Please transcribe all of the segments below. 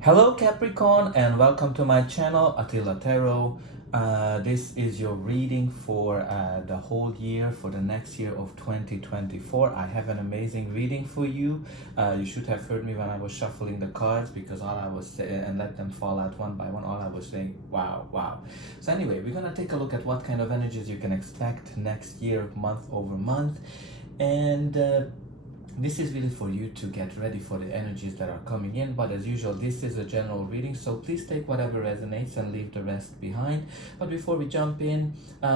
Hello Capricorn and welcome to my channel Attila Tarot. This is your reading for the whole year, for the next year of 2024. I have an amazing reading for you. You should have heard me when I was shuffling the cards, because all I was saying, and let them fall out one by one, all I was saying, wow, wow. So anyway, we're gonna take a look at what kind of energies you can expect next year, month over month. And this is really for you to get ready for the energies that are coming in, but as usual, this is a general reading, so please take whatever resonates and leave the rest behind. But before we jump in,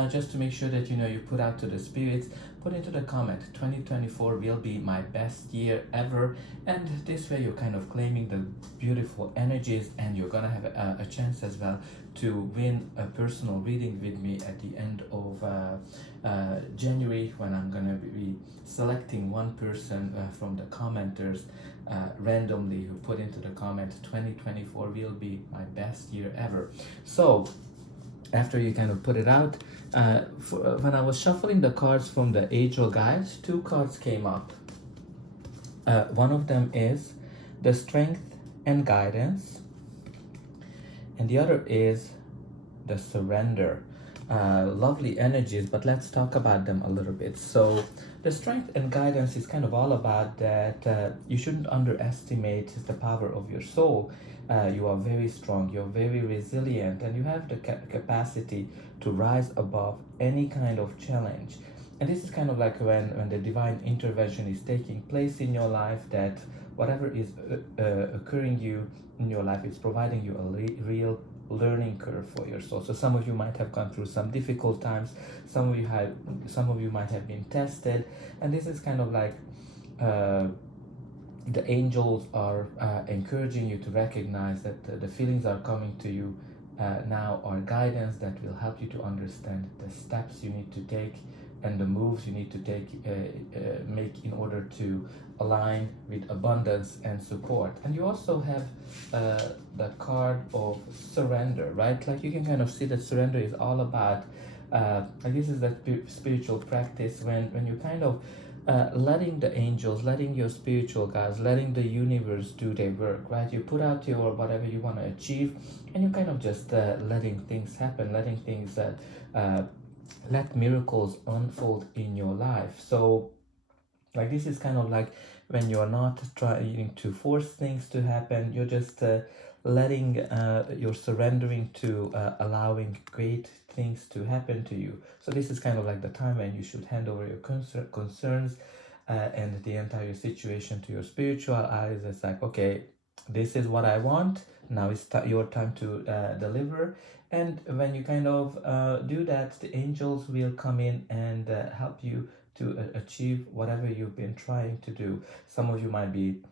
just to make sure that you put out to the spirits, put into the comment 2024 will be my best year ever, and this way you're kind of claiming the beautiful energies, and you're gonna have a chance as well to win a personal reading with me at the end of January, when I'm gonna be selecting one person from the commenters randomly, who put into the comment 2024 will be my best year ever. So after you kind of put it out, when I was shuffling the cards from the angel guides, two cards came up. One of them is the strength and guidance, and the other is the surrender. Lovely energies, but let's talk about them a little bit. So the strength and guidance is kind of all about that you shouldn't underestimate the power of your soul. You are very strong, you're very resilient, and you have the capacity to rise above any kind of challenge. And this is kind of like when the divine intervention is taking place in your life, that whatever is occurring you in your life is providing you a real learning curve for your soul. So some of you might have gone through some difficult times, some of you might have been tested, and this is kind of like the angels are encouraging you to recognize that the feelings are coming to you now are guidance that will help you to understand the steps you need to take and the moves you need to make in order to align with abundance and support. And you also have the card of surrender, right? Like you can kind of see that surrender is all about like this is that spiritual practice when you kind of letting the angels, letting your spiritual guides, letting the universe do their work, right? You put out your whatever you want to achieve, and you kind of just letting things happen, letting things let miracles unfold in your life. So like this is kind of like when you're not trying to force things to happen, you're just letting you're surrendering to allowing great things to happen to you. So this is kind of like the time when you should hand over your concerns and the entire situation to your spiritual eyes. It's like, okay, this is what I want, now it's your time to deliver. And when you kind of do that, the angels will come in and help you to achieve whatever you've been trying to do. Some of you might be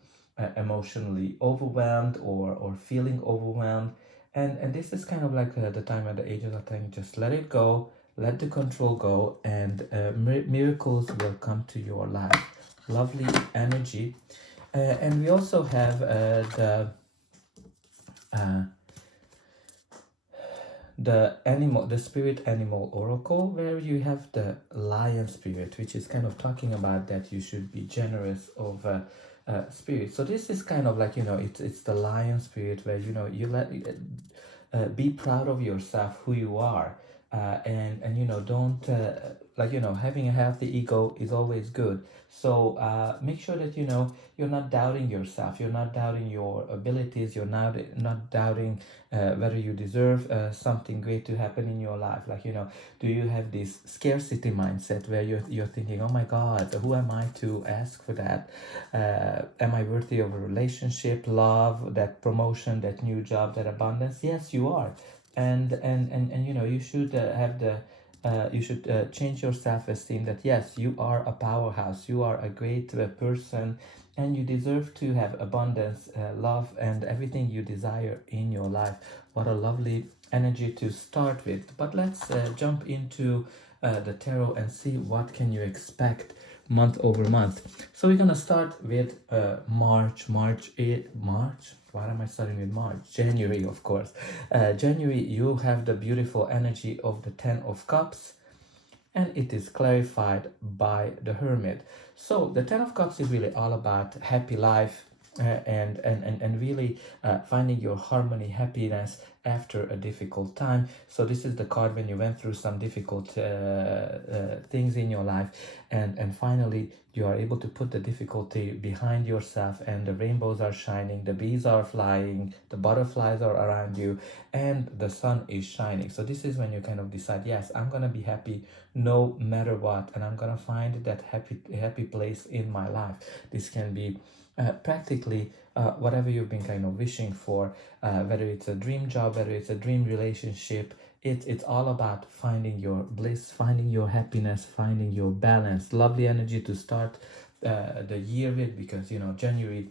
emotionally overwhelmed or feeling overwhelmed, and this is kind of like the time when the angels are telling you, just let it go, let the control go, and miracles will come to your life. Lovely energy. And we also have the spirit animal oracle, where you have the lion spirit, which is kind of talking about that you should be generous of spirit. So this is kind of like, it's the lion spirit, where you let be proud of yourself, who you are, and don't like having a healthy ego is always good. So make sure that you're not doubting yourself, you're not doubting your abilities, you're not doubting whether you deserve something great to happen in your life. Like do you have this scarcity mindset where you're thinking, oh my god, who am I to ask for that? Am I worthy of a relationship, love, that promotion, that new job, that abundance? Yes, you are. And you should have the you should change your self-esteem, that yes, you are a powerhouse, you are a great person, and you deserve to have abundance, love, and everything you desire in your life. What a lovely energy to start with. But let's jump into the tarot and see what can you expect month over month. So we're gonna start with March. Why am I starting with March? January, of course. January, you have the beautiful energy of the Ten of Cups, and it is clarified by the Hermit. So the Ten of Cups is really all about happy life, and really finding your harmony, happiness after a difficult time. So this is the card when you went through some difficult things in your life, and finally you are able to put the difficulty behind yourself, and the rainbows are shining, the bees are flying, the butterflies are around you, and the sun is shining. So this is when you kind of decide, yes, I'm gonna be happy no matter what, and I'm gonna find that happy place in my life. This can be practically whatever you've been kind of wishing for, whether it's a dream job, whether it's a dream relationship. It's all about finding your bliss, finding your happiness, finding your balance. Lovely energy to start the year with, because January,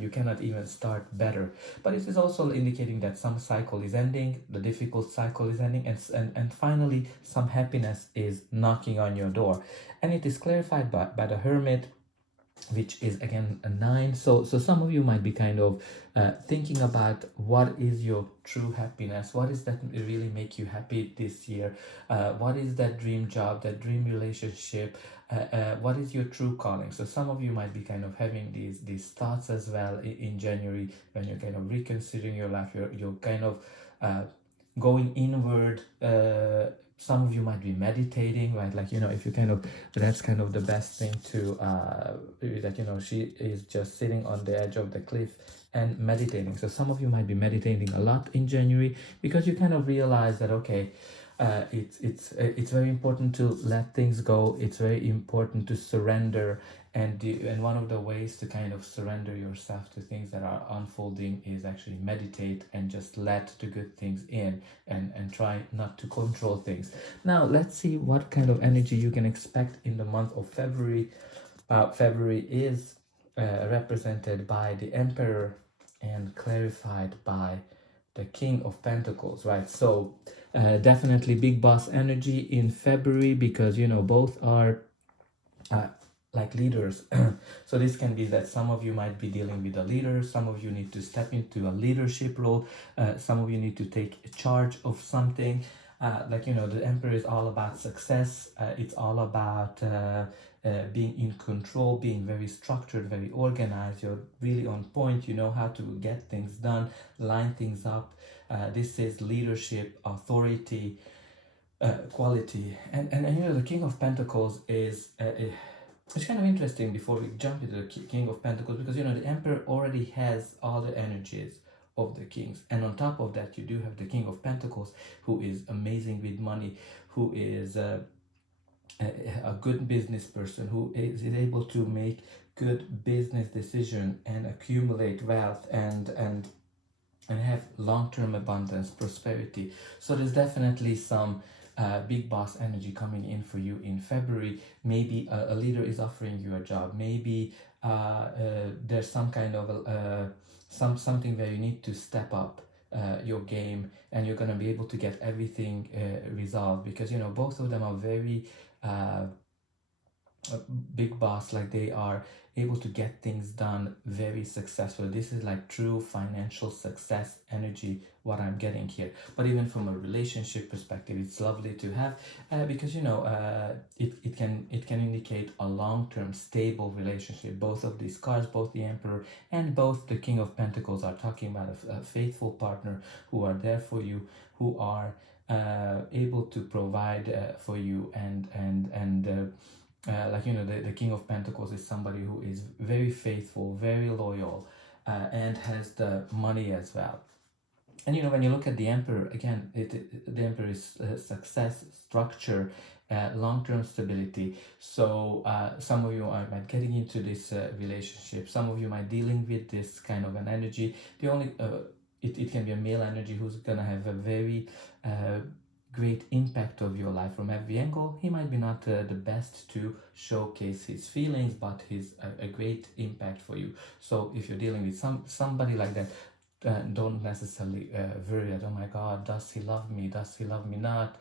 you cannot even start better. But it is also indicating that some cycle is ending, the difficult cycle is ending, and finally some happiness is knocking on your door. And it is clarified by the Hermit, which is again a 9. So some of you might be kind of thinking about what is your true happiness, what is that really make you happy this year, what is that dream job, that dream relationship, what is your true calling. So some of you might be kind of having these thoughts as well in January, when you're kind of reconsidering your life, you're kind of going inward. Some of you might be meditating, right? Like, if you kind of, that's kind of the best thing to that she is just sitting on the edge of the cliff and meditating. So some of you might be meditating a lot in January, because you kind of realize that, okay, it's very important to let things go. It's very important to surrender, and one of the ways to kind of surrender yourself to things that are unfolding is actually meditate and just let the good things in, and try not to control things. Now let's see what kind of energy you can expect in the month of February. February is represented by the Emperor and clarified by the King of Pentacles, right? So definitely big boss energy in February, because both are like leaders. So this can be that some of you might be dealing with a leader, some of you need to step into a leadership role, some of you need to take charge of something. The Emperor is all about success. It's all about being in control, being very structured, very organized. You're really on point. You know how to get things done, line things up. This is leadership, authority, quality. And the King of Pentacles is it's kind of interesting before we jump into the King of Pentacles, because the Emperor already has all the energies of the kings, and on top of that you do have the King of Pentacles, who is amazing with money, who is a good business person, who is able to make good business decision and accumulate wealth and have long-term abundance, prosperity. So there's definitely some big boss energy coming in for you in February. Maybe a leader is offering you a job. Maybe there's some kind of something where you need to step up your game, and you're going to be able to get everything resolved, because both of them are very big boss. Like, they are able to get things done very successfully. This is like true financial success energy, what I'm getting here. But even from a relationship perspective, it's lovely to have, because it can indicate a long-term stable relationship. Both of these cards, both the Emperor and both the King of Pentacles, are talking about a faithful partner who are there for you, who are able to provide for you, and the King of Pentacles is somebody who is very faithful, very loyal, and has the money as well. And when you look at the Emperor, again, the Emperor is success, structure, long-term stability. So some of you might getting into this relationship. Some of you might dealing with this kind of an energy. The only it can be a male energy who's gonna have a very great impact of your life from every angle. He might be not the best to showcase his feelings, but he's a great impact for you. So if you're dealing with somebody like that, don't necessarily worry that, oh my god, does he love me, does he love me not.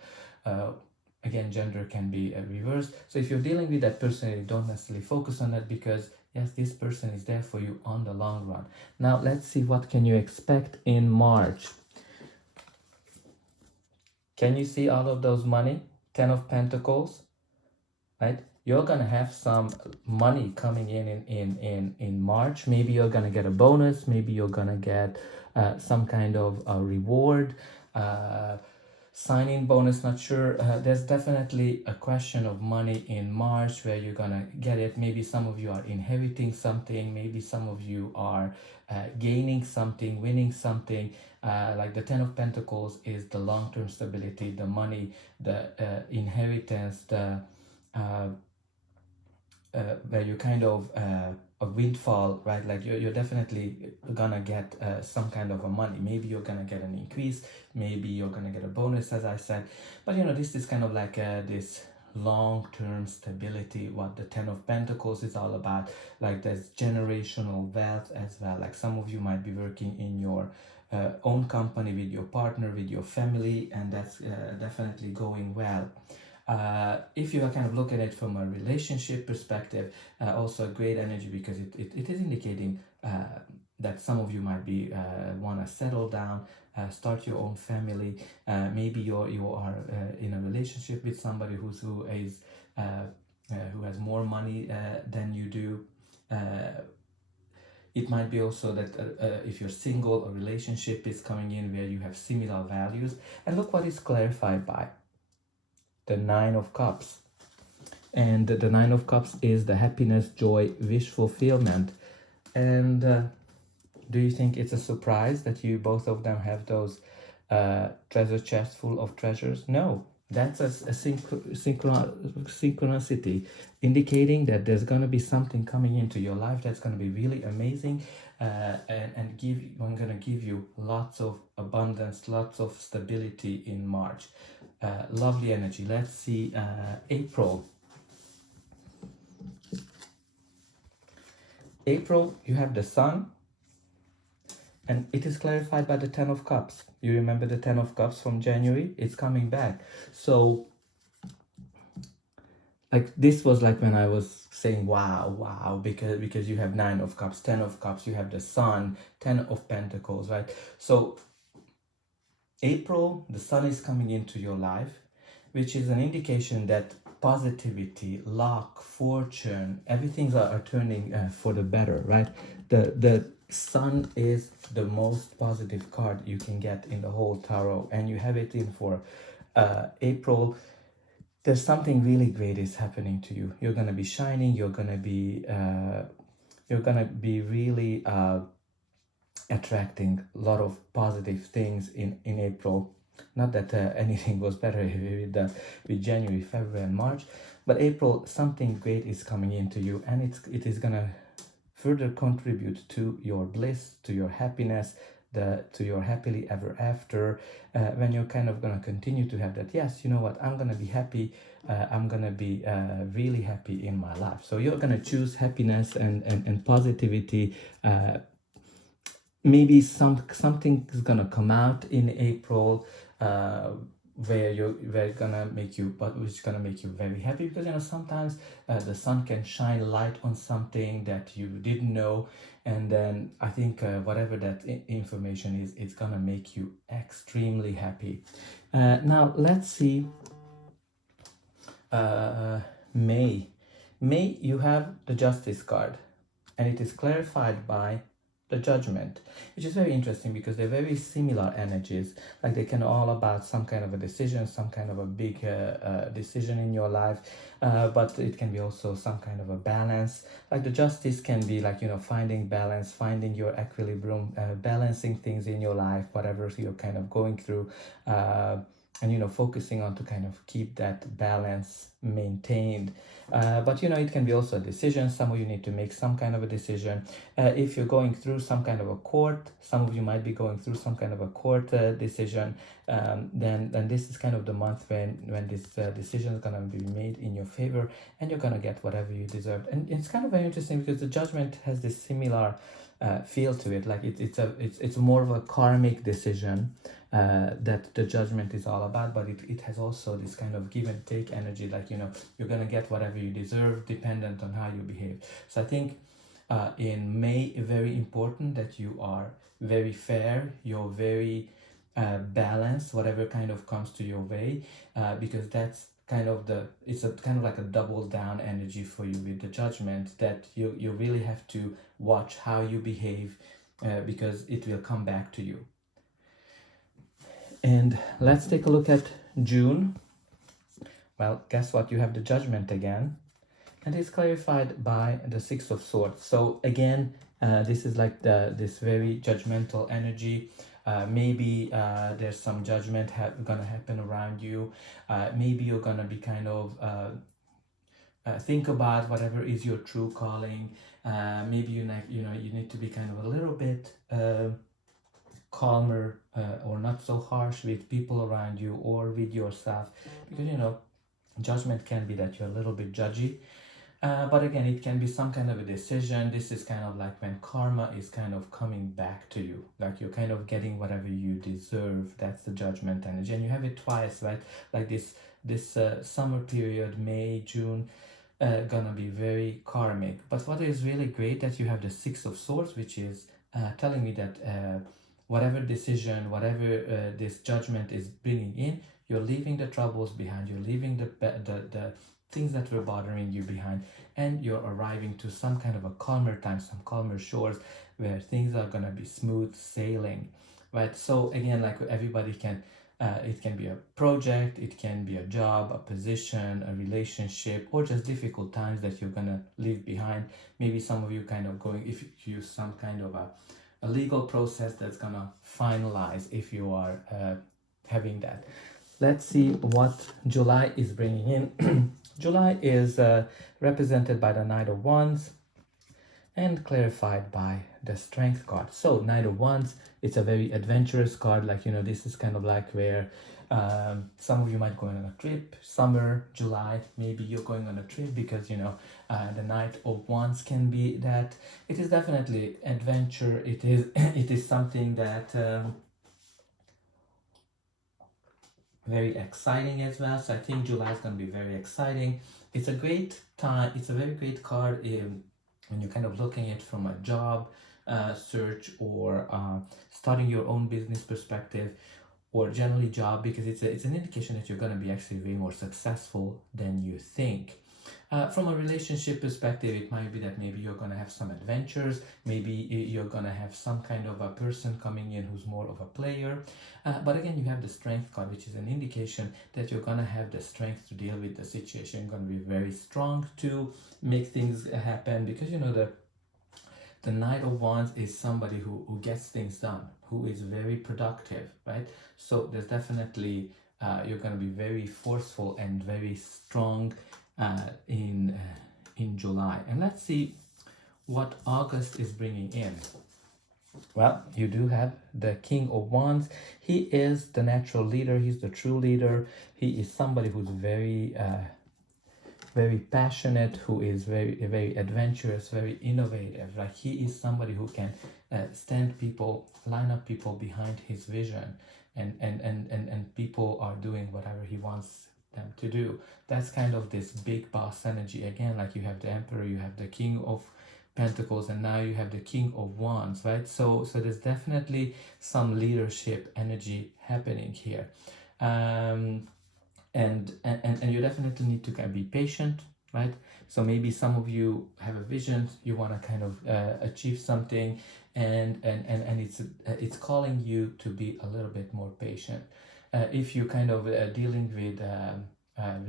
Again, gender can be reversed. So if you're dealing with that person, you don't necessarily focus on that, because yes, this person is there for you on the long run. Now let's see, what can you expect in March. Can you see all of those money? 10 of Pentacles, right? you're gonna have some money coming in March. Maybe you're gonna get a bonus, maybe you're gonna get some kind of a reward, sign-in bonus, not sure. There's definitely a question of money in March where you're gonna get it. Maybe some of you are inheriting something, maybe some of you are gaining something, winning something. Like the Ten of Pentacles is the long-term stability, the money, the inheritance, the where you kind of a windfall, right? Like you're definitely gonna get some kind of a money. Maybe you're gonna get an increase, maybe you're gonna get a bonus, as I said. But this is kind of like this long-term stability, what the Ten of Pentacles is all about. Like there's generational wealth as well. Like some of you might be working in your own company with your partner, with your family, and that's definitely going well. If you kind of look at it from a relationship perspective, also a great energy, because it is indicating that some of you might be want to settle down, start your own family. Maybe you are in a relationship with somebody who has more money than you do. It might be also that if you're single, a relationship is coming in where you have similar values. And look what is clarified by the Nine of Cups. And the Nine of Cups is the happiness, joy, wish fulfillment. And do you think it's a surprise that you both of them have those treasure chests full of treasures? No, that's a synchronicity, indicating that there's going to be something coming into your life that's going to be really amazing, and I'm going to give you lots of abundance, lots of stability in March. Lovely energy. Let's see April. April, you have the Sun, and it is clarified by the Ten of Cups. You remember the Ten of Cups from January? It's coming back. So, like, this was like when I was saying, wow, because you have Nine of Cups, Ten of Cups, you have the Sun, Ten of Pentacles, right? So, April, the Sun is coming into your life, which is an indication that positivity, luck, fortune, everything's are turning for the better, right? The Sun is the most positive card you can get in the whole tarot, and you have it in for April. There's something really great is happening to you. You're gonna be shining. You're gonna be really attracting a lot of positive things in April. Not that anything was better with January, February, and March, but April, something great is coming into you, and it is gonna further contribute to your bliss, to your happiness, to your happily ever after, when you're kind of gonna continue to have that, yes, you know what, I'm gonna be happy, I'm gonna be really happy in my life. So you're gonna choose happiness and positivity. Maybe something is gonna come out in April where gonna make you, but which is gonna make you very happy, because sometimes the Sun can shine light on something that you didn't know, and then I think whatever that information is, it's gonna make you extremely happy. Now let's see May. May, you have the Justice card, and it is clarified by the Judgment, which is very interesting because they're very similar energies. Like they can all about some kind of a decision, some kind of a big decision in your life, but it can be also some kind of a balance. Like the Justice can be like, finding balance, finding your equilibrium, balancing things in your life, whatever you're kind of going through, and focusing on to kind of keep that balance maintained. But it can be also a decision. Some of you need to make some kind of a decision. If you're going through some kind of a court, some of you might be going through some kind of a court decision, then this is kind of the month when this decision is going to be made in your favor, and you're going to get whatever you deserve. And it's kind of very interesting because the Judgment has this similar feel to it. Like it's more of a karmic decision that the Judgment is all about, but it has also this kind of give and take energy. Like you're gonna get whatever you deserve, dependent on how you behave. So I think in May, very important that you are very fair, you're very balanced, whatever kind of comes to your way, because that's it's a kind of like a double down energy for you with the Judgment, that you really have to watch how you behave, because it will come back to you. And let's take a look at June. Well, guess what? You have the Judgment again, and it's clarified by the Six of Swords. So again, this is like this very judgmental energy. Maybe there's some judgment gonna happen around you. Maybe you're gonna be kind of think about whatever is your true calling. Maybe you need to be kind of a little bit calmer, or not so harsh with people around you or with yourself, because judgment can be that you're a little bit judgy. But again, it can be some kind of a decision. This is kind of like when karma is kind of coming back to you, like you're kind of getting whatever you deserve. That's the Judgment energy, and you have it twice, right? Like this summer period, May, June, gonna be very karmic. But what is really great, that you have the Six of Swords, which is telling me that whatever decision, whatever this judgment is bringing in, you're leaving the troubles behind, you're leaving the things that were bothering you behind, and you're arriving to some kind of a calmer time, some calmer shores, where things are gonna be smooth sailing, right? So again, like everybody can, it can be a project, it can be a job, a position, a relationship, or just difficult times that you're gonna leave behind. Maybe some of you kind of going, if you use some kind of a legal process that's gonna finalize, if you are having that. Let's see what July is bringing in. July is represented by the Knight of Wands and clarified by the Strength card. So Knight of Wands, it's a very adventurous card. Like, this is kind of like where some of you might go on a trip, summer, July, maybe you're going on a trip, because the Knight of Wands can be that. It is definitely adventure. It is something that very exciting as well. So I think July is going to be very exciting. It's a great time. It's a very great card when you're kind of looking at it from a job search, or starting your own business perspective, or generally job, because it's an indication that you're going to be actually way more successful than you think. From a relationship perspective, it might be that maybe you're going to have some adventures, maybe you're going to have some kind of a person coming in who's more of a player. But again, you have the Strength card, which is an indication that you're going to have the strength to deal with the situation. You're going to be very strong to make things happen, because the Knight of Wands is somebody who gets things done, who is very productive, right? So there's definitely, you're going to be very forceful and very strong in July. And let's see what August is bringing in. Well, you do have the King of Wands. He is the natural leader. He's the true leader. He is somebody who's very very passionate, who is very adventurous, very innovative. Like, he is somebody who can line up people behind his vision, and people are doing whatever he wants them to do. That's kind of this big boss energy. Again, like, you have the Emperor, you have the King of Pentacles, and now you have the King of Wands, right? So there's definitely some leadership energy happening here. And you definitely need to kind of be patient, right? So maybe some of you have a vision, you want to kind of achieve something, and it's calling you to be a little bit more patient. If you kind of dealing with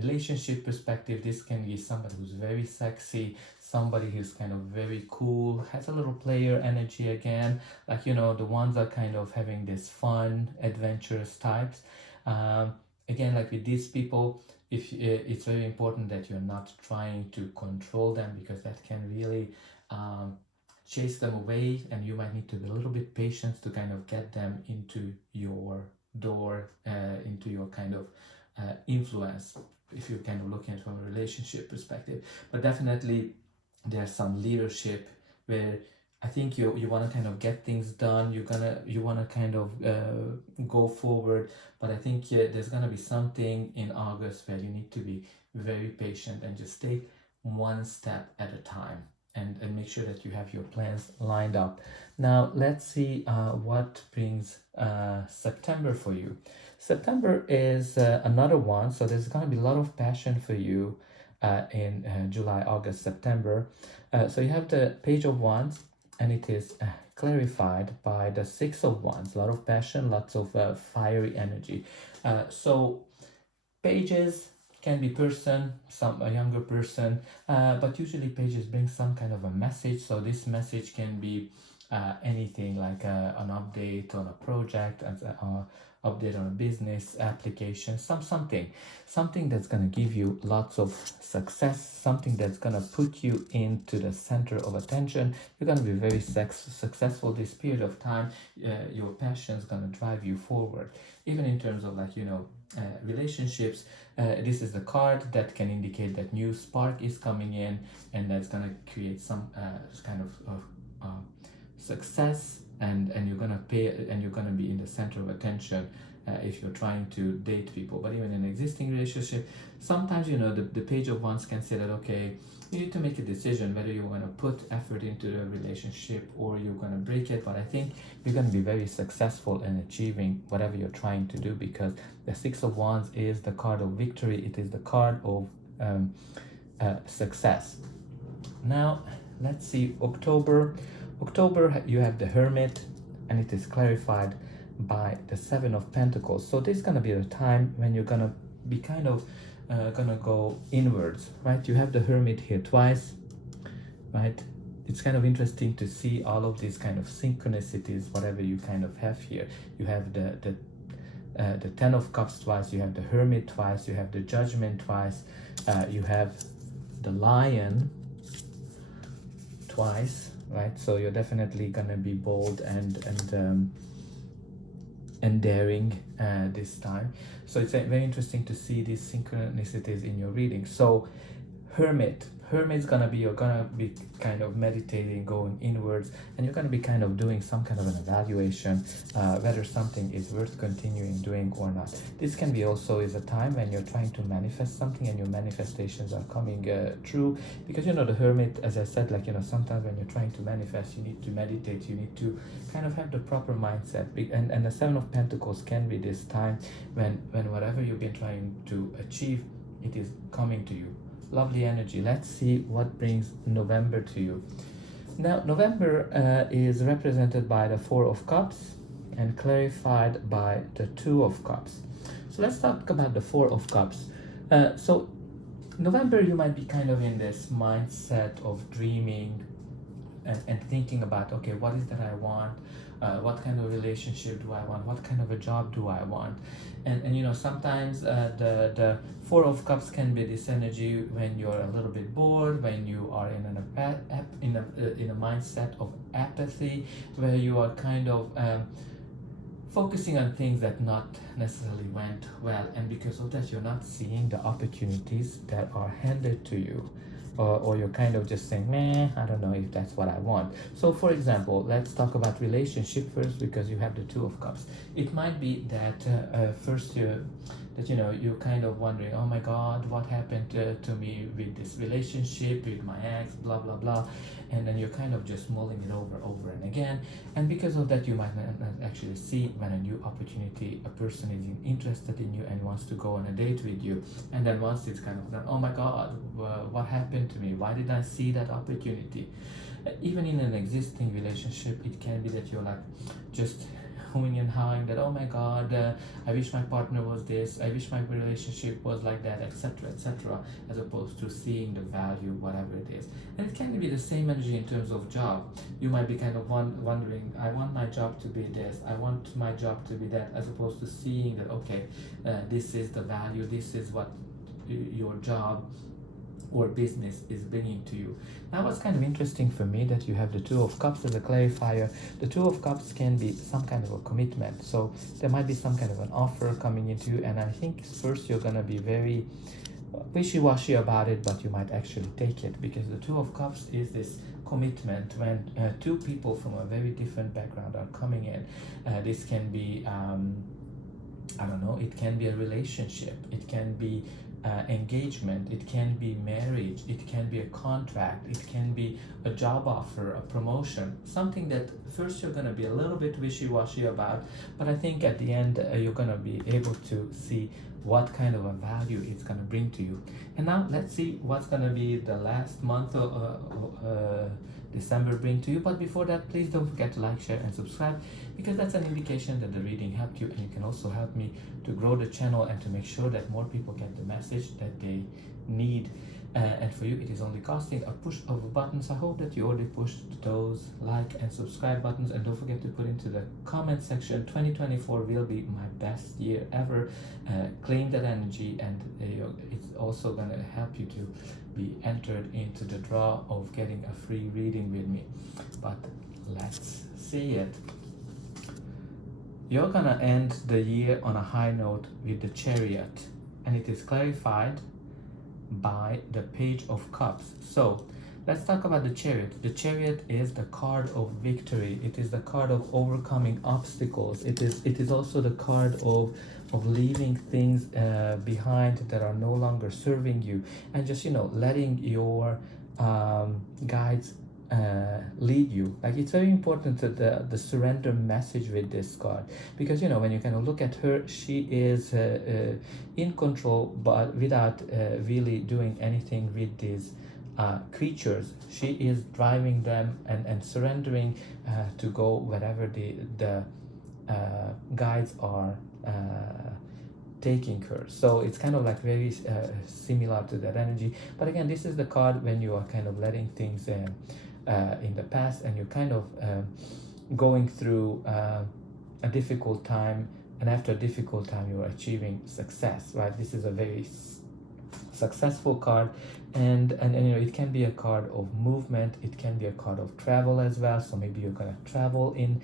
relationship perspective, this can be somebody who's very sexy, somebody who's kind of very cool, has a little player energy again. Like, the ones are kind of having this fun, adventurous types. Again, like with these people, if it's very important that you're not trying to control them, because that can really chase them away, and you might need to be a little bit patient to kind of get them into your door, into your kind of influence, if you're kind of looking at it from a relationship perspective. But definitely there's some leadership where I think you want to kind of get things done. You want to kind of go forward, but I think there's gonna be something in August where you need to be very patient and just take one step at a time. and make sure that you have your plans lined up. Now let's see what brings September for you. September is another one, so there's going to be a lot of passion for you in July, August, September. So you have the Page of Wands, and it is clarified by the Six of Wands. A lot of passion, lots of fiery energy. So pages can be person, a younger person, but usually pages bring some kind of a message. So this message can be anything like an update on a project, update on a business application, something that's going to give you lots of success, something that's going to put you into the center of attention. You're going to be very successful this period of time. Your passion is going to drive you forward, even in terms of relationships. This is the card that can indicate that new spark is coming in, and that's going to create some kind of success, and you're gonna pay, and you're gonna be in the center of attention if you're trying to date people. But even in an existing relationship, sometimes the Page of Wands can say that, okay, you need to make a decision whether you're gonna put effort into the relationship or you're gonna break it. But I think you're gonna be very successful in achieving whatever you're trying to do, because the Six of Wands is the card of victory. It is the card of success. Now let's see, October, you have the Hermit, and it is clarified by the Seven of Pentacles. So this is going to be the time when you're going to be kind of going to go inwards, right? You have the Hermit here twice, right? It's kind of interesting to see all of these kind of synchronicities, whatever you kind of have here. You have the Ten of Cups twice, you have the Hermit twice, you have the Judgment twice, you have the Lion twice, right? So you're definitely gonna be bold and daring this time. So it's very interesting to see these synchronicities in your reading. So Hermit's gonna be, you're gonna be kind of meditating, going inwards, and you're gonna be kind of doing some kind of an evaluation whether something is worth continuing doing or not. This can be also is a time when you're trying to manifest something and your manifestations are coming true, because the Hermit, as I said, sometimes when you're trying to manifest, you need to meditate, you need to kind of have the proper mindset, and the Seven of Pentacles can be this time when whatever you've been trying to achieve, it is coming to you. Lovely energy. Let's see what brings November to you. Now, November is represented by the Four of Cups and clarified by the Two of Cups. So let's talk about the Four of Cups. So November, you might be kind of in this mindset of dreaming and thinking about, okay, what is that I want? What kind of relationship do I want? What kind of a job do I want? And sometimes the Four of Cups can be this energy when you're a little bit bored, when you are in a mindset of apathy, where you are kind of focusing on things that not necessarily went well, and because of that you're not seeing the opportunities that are handed to you. Or you're kind of just saying, meh, I don't know if that's what I want. So for example, let's talk about relationship first, because you have the Two of Cups. It might be that first you're kind of wondering, oh my God, what happened to me with this relationship, with my ex, blah, blah, blah. And then you're kind of just mulling it over and again. And because of that, you might not actually see when a new opportunity, a person is interested in you and wants to go on a date with you. And then once it's kind of done, oh my God, what happened to me? Why did I see that opportunity? Even in an existing relationship, it can be that you're like just humming and hawing that, oh my God, I wish my partner was this, I wish my relationship was like that, etc., etc., as opposed to seeing the value, whatever it is. And it can be the same energy in terms of job. You might be kind of wondering, I want my job to be this, I want my job to be that, as opposed to seeing that, okay, this is the value, this is what your job or business is bringing to you. Now, what's kind of interesting for me that you have the Two of Cups as a clarifier. The Two of Cups can be some kind of a commitment. So there might be some kind of an offer coming into you, and I think first you're gonna be very wishy-washy about it, but you might actually take it, because the Two of Cups is this commitment when two people from a very different background are coming in. This can be I don't know, it can be a relationship, it can be engagement, it can be marriage, it can be a contract, it can be a job offer, a promotion, something that first you're going to be a little bit wishy-washy about, but I think at the end you're going to be able to see what kind of a value it's going to bring to you. And now let's see what's going to be the last month of December bring to you. But before that, please don't forget to like, share and subscribe, because that's an indication that the reading helped you, and you can also help me to grow the channel and to make sure that more people get the message that they need. And for you, it is only costing a push of a button. So I hope that you already pushed those like and subscribe buttons, and don't forget to put into the comment section 2024 will be my best year ever. Claim that energy, and it's also going to help you to be entered into the draw of getting a free reading with me. But let's see it. You're gonna end the year on a high note with the Chariot, and it is clarified by the Page of Cups. So let's talk about the Chariot. The Chariot is the card of victory. It is the card of overcoming obstacles. It is also the card of leaving things behind that are no longer serving you, and just, you know, letting your guides lead you. Like, it's very important that the surrender message with this card, because, you know, when you kind of look at her, she is in control, but without really doing anything with these creatures. She is driving them and surrendering to go wherever the guides are taking her. So it's kind of like very similar to that energy. But again, this is the card when you are kind of letting things in the past, and you're kind of going through a difficult time, and after a difficult time you're achieving success, right? This is a very successful card, and you know, it can be a card of movement, it can be a card of travel as well. So maybe you're gonna travel in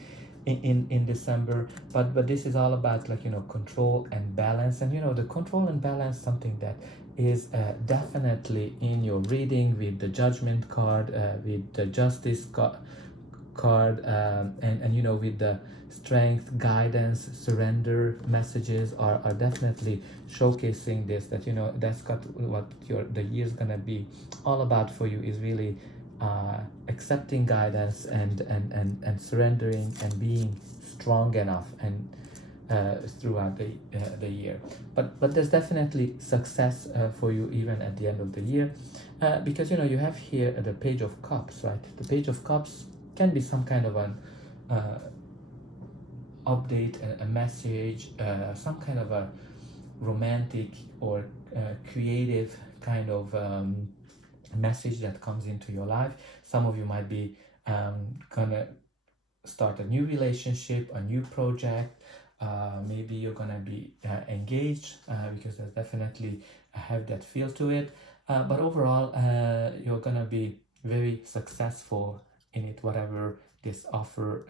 December, but this is all about, like, you know, control and balance. And you know, the control and balance, something that is definitely in your reading with the Judgment card, with the Justice card, and you know, with the Strength, guidance, surrender messages are definitely showcasing this, that, you know, that's got what the year's gonna be all about for you, is really accepting guidance and surrendering and being strong enough and throughout the year. But there's definitely success for you even at the end of the year, because, you know, you have here the Page of Cups, right? The Page of Cups can be some kind of an update, a message, some kind of a romantic or creative kind of message that comes into your life. Some of you might be gonna start a new relationship, a new project. Maybe you're gonna be engaged, because there's definitely have that feel to it. But overall, you're gonna be very successful in it, whatever this offer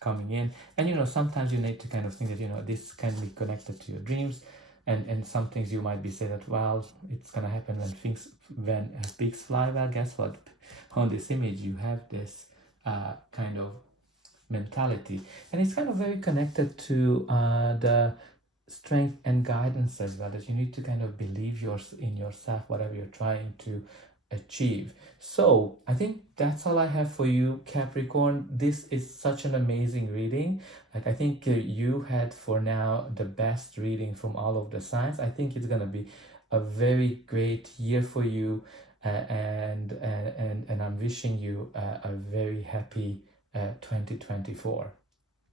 coming in. And you know, sometimes you need to kind of think that, you know, this can be connected to your dreams, and some things you might be say that, well, it's gonna happen when pigs fly. Well, guess what? On this image you have this kind of mentality, and it's kind of very connected to the strength and guidance as well, that you need to kind of believe in yourself, whatever you're trying to achieve. So I think that's all I have for you, Capricorn. This is such an amazing reading. Like, I think you had for now the best reading from all of the signs. I think it's gonna be a very great year for you, and I'm wishing you a very happy 2024.